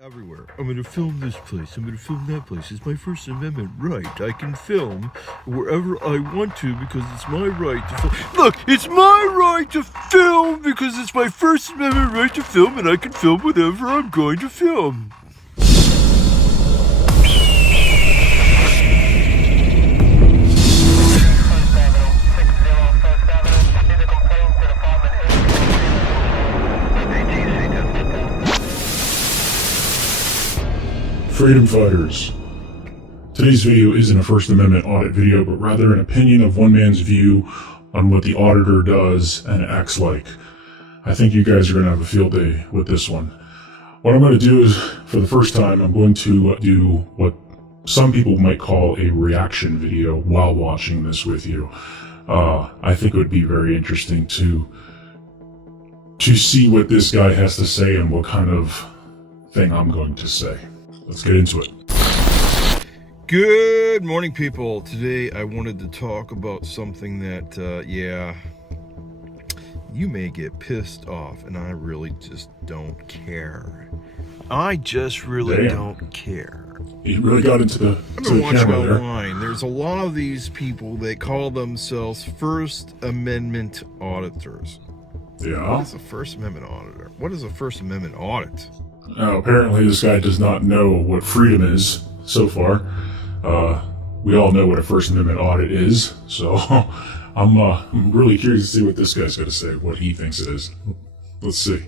Everywhere. I'm going to film this place. I'm going to film that place. It's my First Amendment right. I can film wherever I want to because it's my right to film. Look, it's my right to film because it's my First Amendment right to film, and I can film whatever I'm going to film. Freedom Fighters. Today's video isn't a First Amendment audit video, but rather an opinion of one man's view on what the auditor does and acts like. I think you guys are going to have a field day with this one. What I'm going to do is, for the first time, I'm going to do what some people might call a reaction video while watching this with you. I think it would be very interesting to see what this guy has to say and what kind of thing I'm going to say. Let's get into it. Good morning, people. Today I wanted to talk about something that, you may get pissed off, and I really just don't care. I just really don't care. You really got into the I've been watching camera there. online. There's a lot of these people, they call themselves First Amendment auditors. Yeah. What is a First Amendment auditor? What is a First Amendment audit? Now, apparently this guy does not know what freedom is so far. We all know what a First Amendment audit is, so I'm really curious to see what this guy's going to say, what he thinks it is. Let's see.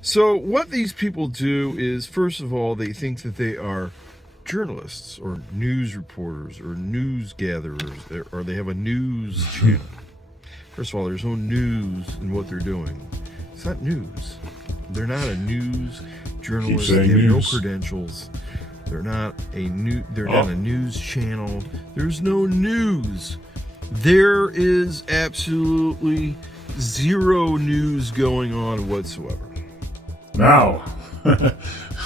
So what these people do is, first of all, they think that they are journalists or news reporters or news gatherers, or they have a news channel. First of all, there's no news in what they're doing. It's not news. They're not a news journalist. They have no credentials. They're not a not a news channel. There's no news. There is absolutely zero news going on whatsoever. Now,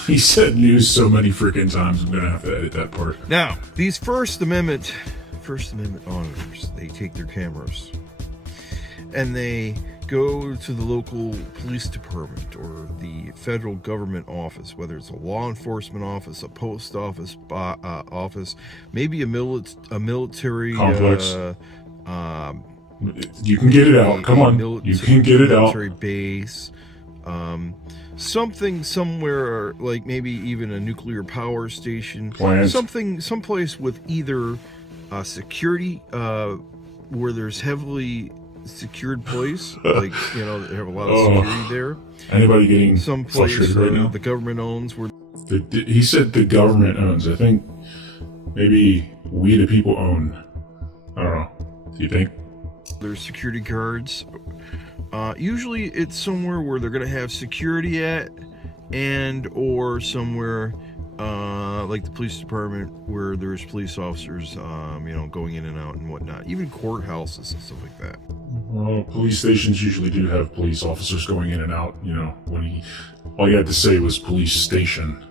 he said news so many freaking times, I'm going to have to edit that part. Now, these First Amendment auditors, they take their cameras and they go to the local police department or the federal government office, whether it's a law enforcement office, a post office, office, maybe a military complex. You can get it out. Come on, you can get it out. Military base, something somewhere like maybe even a nuclear power station, someplace with either security, where there's heavily secured place, like, you know, they have a lot of security there. Anybody getting some place right now? The government owns, where he said the government owns. I think maybe we the people own. I don't know. Do you think there's security guards? Usually it's somewhere where they're going to have security at, and or somewhere like the police department where there's police officers, going in and out and whatnot. Even courthouses and stuff like that. Well, police stations usually do have police officers going in and out. You know, all you had to say was police station.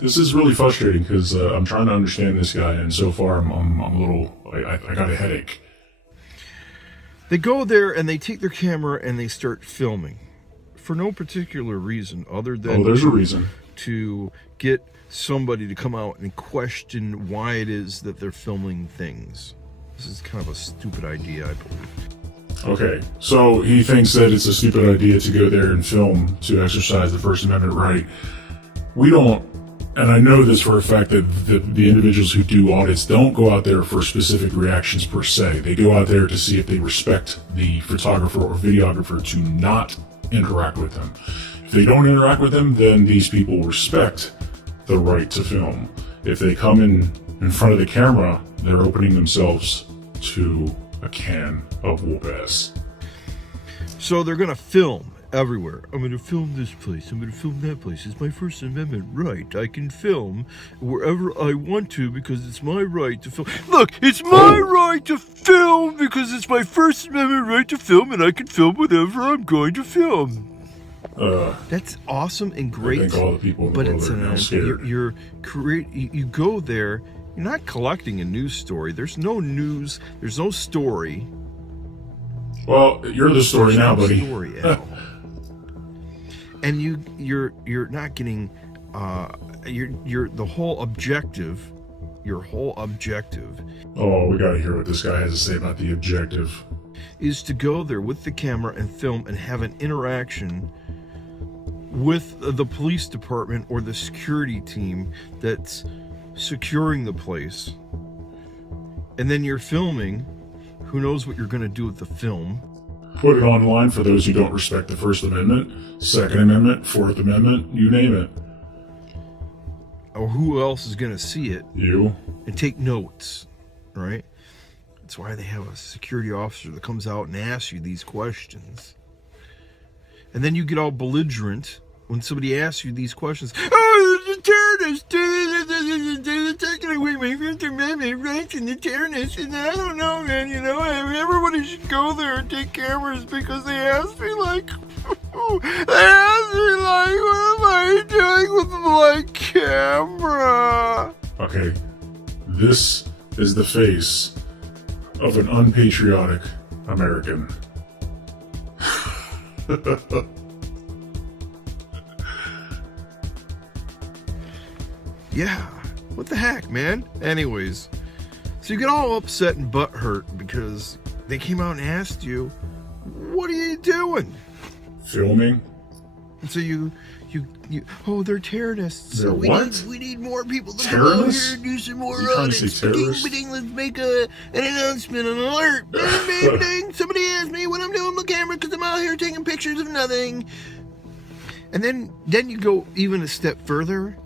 This is really frustrating because I'm trying to understand this guy, and so far I'm a little, I got a headache. They go there and they take their camera and they start filming for no particular reason other than there's a reason to get somebody to come out and question why it is that they're filming things. This is kind of a stupid idea, I believe. Okay, so he thinks that it's a stupid idea to go there and film to exercise the First Amendment right. We don't, and I know this for a fact, that the individuals who do audits don't go out there for specific reactions per se. They go out there to see if they respect the photographer or videographer to not interact with them. If they don't interact with them, then these people respect the right to film. If they come in front of the camera, they're opening themselves to a can of whoop ass. So they're going to film everywhere. I'm going to film this place. I'm going to film that place. It's my First Amendment right. I can film wherever I want to because it's my right to film. Look, it's my right to film because it's my First Amendment right to film, and I can film whatever I'm going to film. That's awesome and great. I think all the people in the world are now scared. You go there. You're not collecting a news story. There's no news. There's no story. Well, you're the story now, buddy. and you're not getting you're the whole objective. Your whole objective. Oh, we gotta hear what this guy has to say about the objective. Is to go there with the camera and film and have an interaction with the police department or the security team that's securing the place. And then you're filming. Who knows what you're going to do with the film? Put it online for those who don't respect the First Amendment, Second Amendment, Fourth Amendment, you name it. Or who else is going to see it? You. And take notes, right? That's why they have a security officer that comes out and asks you these questions. And then you get all belligerent when somebody asks you these questions. Oh, the terrorists! They're taking away my First Amendment rights and the terrorists, and I don't know, man, you know, everybody should go there and take cameras because they asked me, like, what am I doing with my camera? Okay, this is the face of an unpatriotic American. Yeah, what the heck, man? Anyways, so you get all upset and butthurt because they came out and asked you, what are you doing? Filming? And so you oh, they're terrorists. They're So what? we need more people to Terrorists? go here and do some more You trying to audits. say terrorists? Ba-ding, let's make an announcement, an alert. Bang, bang, bang. Somebody asked me what I'm doing with the camera because I'm out here taking pictures of nothing. And then you go even a step further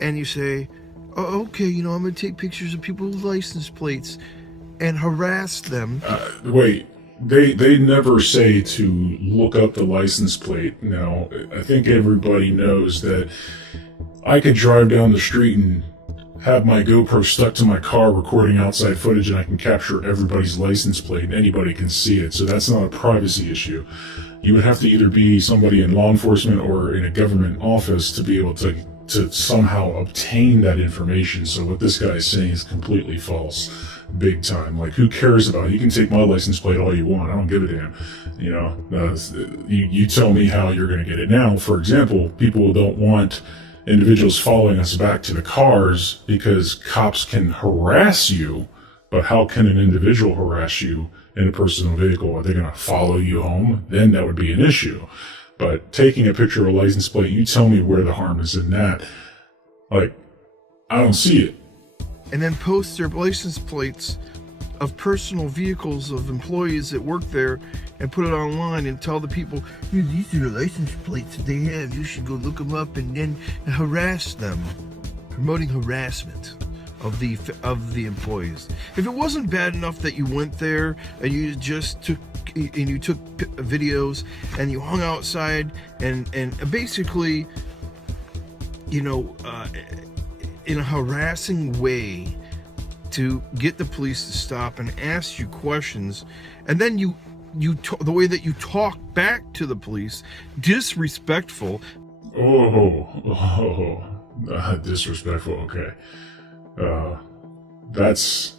and you say, oh, okay, you know, I'm going to take pictures of people's license plates and harass them. Wait, they never say to look up the license plate. Now, I think everybody knows that I could drive down the street and have my GoPro stuck to my car recording outside footage and I can capture everybody's license plate and anybody can see it. So that's not a privacy issue. You would have to either be somebody in law enforcement or in a government office to be able to somehow obtain that information. So what this guy is saying is completely false. Big time. Like, who cares about it? You can take my license plate all you want. I don't give a damn. You know, you tell me how you're going to get it. Now, for example, people don't want individuals following us back to the cars because cops can harass you, but how can an individual harass you in a personal vehicle? Are they going to follow you home? Then that would be an issue. But taking a picture of a license plate, you tell me where the harm is in that. Like, I don't see it. And then post their license plates of personal vehicles of employees that work there and put it online and tell the people, these are the license plates that they have. You should go look them up and then harass them. Promoting harassment of the employees. If it wasn't bad enough that you went there and you just took videos and you hung outside and basically, you know, in a harassing way to get the police to stop and ask you questions, and then the way that you talk back to the police, disrespectful. Disrespectful. Okay, that's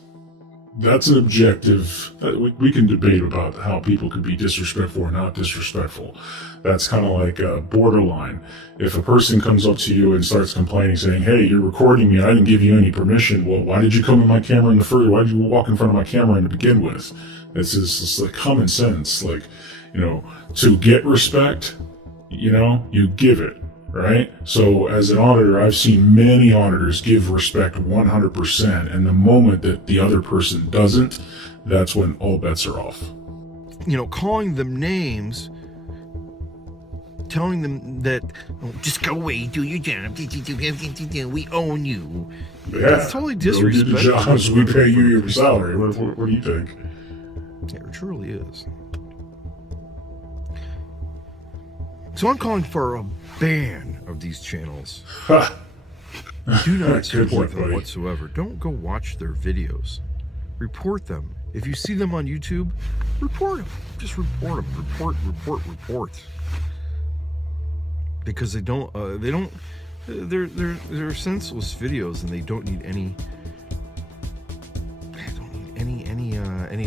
an objective. We can debate about how people could be disrespectful or not disrespectful. That's kind of like borderline. If a person comes up to you and starts complaining, saying, hey, you're recording me, I didn't give you any permission. Well, why did you come in my camera in the first? Why did you walk in front of my camera to begin with? It's like common sense. Like, you know, to get respect, you know, you give it. Right? So as an auditor, I've seen many auditors give respect 100%. And the moment that the other person doesn't, that's when all bets are off. You know, calling them names, telling them that, oh, just go away, do your job, we own you. Yeah. It's totally disrespectful. Go do the jobs, we pay you your salary. What do you think? It truly is. So I'm calling for a ban of these channels. Do not support them whatsoever. Don't go watch their videos. Report them. If you see them on YouTube, report them. Just report them. Report. Because they're senseless videos and they don't need any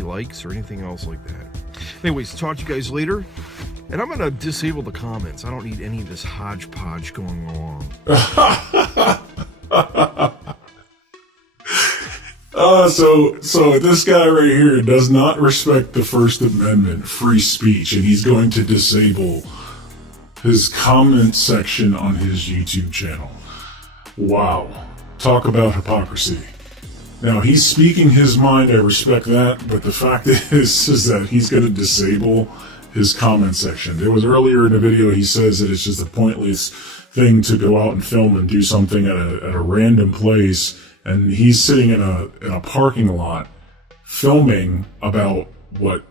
likes or anything else like that. Anyways, talk to you guys later. And I'm going to disable the comments. I don't need any of this hodgepodge going along. So this guy right here does not respect the First Amendment, free speech, and he's going to disable his comment section on his YouTube channel. Wow. Talk about hypocrisy. Now, he's speaking his mind, I respect that, but the fact is that he's going to disable his comment section. There was earlier in the video, he says that it's just a pointless thing to go out and film and do something at a random place, and he's sitting in a parking lot filming about what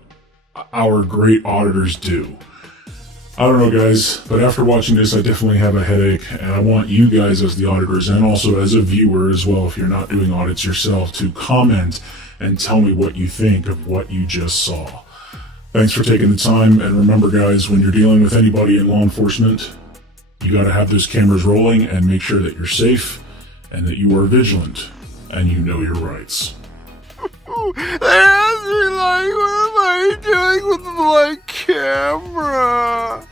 our great auditors do. I don't know, guys, but after watching this, I definitely have a headache, and I want you guys as the auditors, and also as a viewer as well, if you're not doing audits yourself, to comment and tell me what you think of what you just saw. Thanks for taking the time, and remember, guys, when you're dealing with anybody in law enforcement, you gotta have those cameras rolling and make sure that you're safe and that you are vigilant and you know your rights. They asked me, like, what am I doing with my camera?